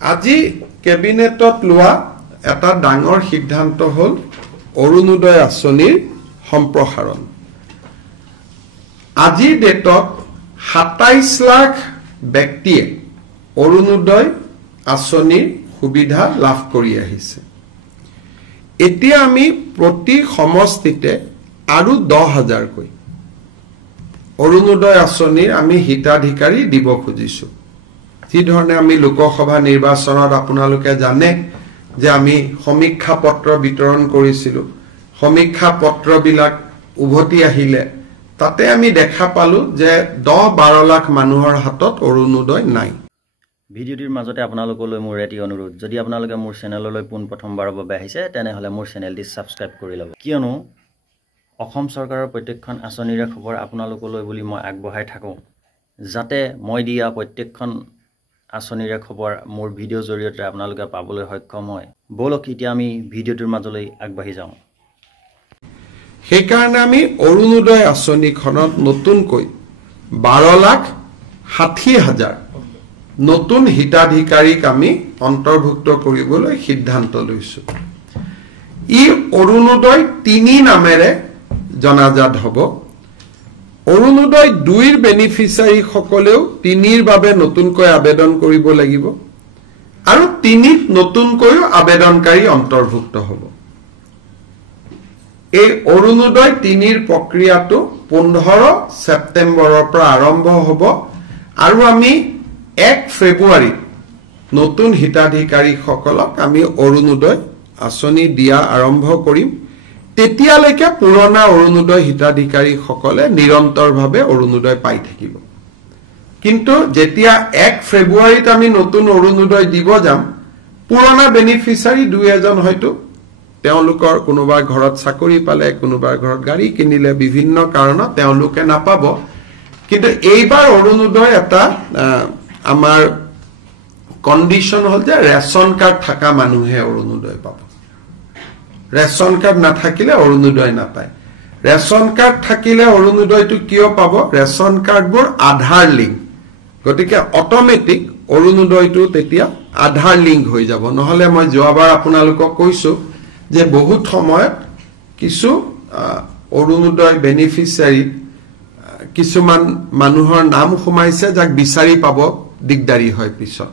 আজি কেবিনেটত লোৱা এটা ডাঙৰ সিদ্ধান্ত হল অৰুণোদয় আঁচনিৰ সম্প্ৰসাৰণ। আজিৰ ডেটত ২৭ লাখ ব্যক্তিয়ে অৰুণোদয় আঁচনিৰ সুবিধা লাভ কৰি আহিছে। এতিয়া আমি প্ৰতি সমষ্টিতে আৰু ১০,০০০ কৈ অৰুণোদয় আঁচনিৰ আমি হিতাধিকাৰী দিব খুজিছো। যি ধৰণে আমি লোকসভা নিৰ্বাচনত আপোনালোকে জানে যে আমি সমীক্ষা পত্ৰ বিতৰণ কৰিছিলো। সমীক্ষা পত্ৰবিলাক উভতি আহিলে তাতে আমি দেখা পালো যে ১০-১২ লাখ মানুহৰ হাতত অৰুণোদয় নাই। ভিডিওটিৰ মাজতে আপোনালোকলৈ মোৰ এটি অনুৰোধ, যদি আপোনালোকে মোৰ চেনেললৈ প্ৰথমবাৰৰ বাবে আহিছে তেনেহলে মোৰ চেনেলটি সাবস্ক্ৰাইব কৰি ল'ব, কিয়নো অসম চৰকাৰৰ প্ৰত্যেকখন আঁচনিৰে খবৰ আপোনালোকলৈ বুলি মই আগবঢ়াই থাকোঁ, যাতে মই দিয়া প্ৰত্যেকখন আঁচনিৰে খবৰ মোৰ ভিডিঅ'ৰ জৰিয়তে আপোনালোকে পাবলৈ সক্ষম হয়। বলক এতিয়া আমি ভিডিঅ'টোৰ মাজলৈ আগবাঢ়ি যাওঁ। সেইকাৰণে আমি অৰুণোদয় আঁচনিখনত নতুনকৈ ১২,৬০,০০০ নতুন হিতাধিকাৰীক আমি অন্তৰ্ভুক্ত কৰিবলৈ সিদ্ধান্ত লৈছো। ই অৰুণোদয় ৩ নামেৰে জনাজাত হ'ব। অৰুণোদয় ২ৰ বেনিফিচিয়াৰী সকলেও ৩ৰ বাবে নতুনকৈ আবেদন কৰিব লাগিব আৰু ৩ত নতুনকৈ আবেদনকাৰী অন্তৰ্ভুক্ত হ'ব। এই অৰুণোদয় ৩ৰ প্ৰক্ৰিয়াটো ১৫ ছেপ্টেম্বৰৰ পৰা আৰম্ভ হ'ব আৰু আমি ১ ফেব্ৰুৱাৰীত নতুন হিতাধিকাৰীসকলক আমি অৰুণোদয় আঁচনি দিয়া আৰম্ভ কৰিম। তেতিয়ালৈকে পুৰণা অৰুণোদয় হিতাধিকাৰীসকলে নিৰন্তৰভাৱে অৰুণোদয় পাই থাকিব। কিন্তু যেতিয়া ১ ফেব্ৰুৱাৰীত আমি নতুন অৰুণোদয় দিব যাম, পুৰণা বেনিফিচিয়াৰী ২-এজন হয়তো তেওঁলোকৰ কোনোবাৰ ঘৰত চাকৰি পালে, কোনোবাৰ ঘৰত গাড়ী কিনিলে, বিভিন্ন কাৰণত তেওঁলোকে নাপাব। কিন্তু এইবাৰ অৰুণোদয় এটা আমাৰ কণ্ডিশ্যন হ'ল যে ৰেচন কাৰ্ড থকা মানুহে অৰুণোদয় পাব। ৰেচন কাৰ্ড নাথাকিলে অৰুণোদয় নাপায়। ৰেচন কাৰ্ড থাকিলে অৰুণোদয়টো কিয় পাব? ৰেচন কাৰ্ডবোৰ আধাৰ লিংক, গতিকে অট'মেটিক অৰুণোদয়টো তেতিয়া আধাৰ লিংক হৈ যাব। নহলে মই যোৱাবাৰ আপোনালোকক কৈছো যে বহুত সময়ত কিছু অৰুণোদয় বেনিফিচিয়াৰী কিছুমান মানুহৰ নাম সোমাইছে যাক বিচাৰি পাব দিগদাৰী হয় পিছত।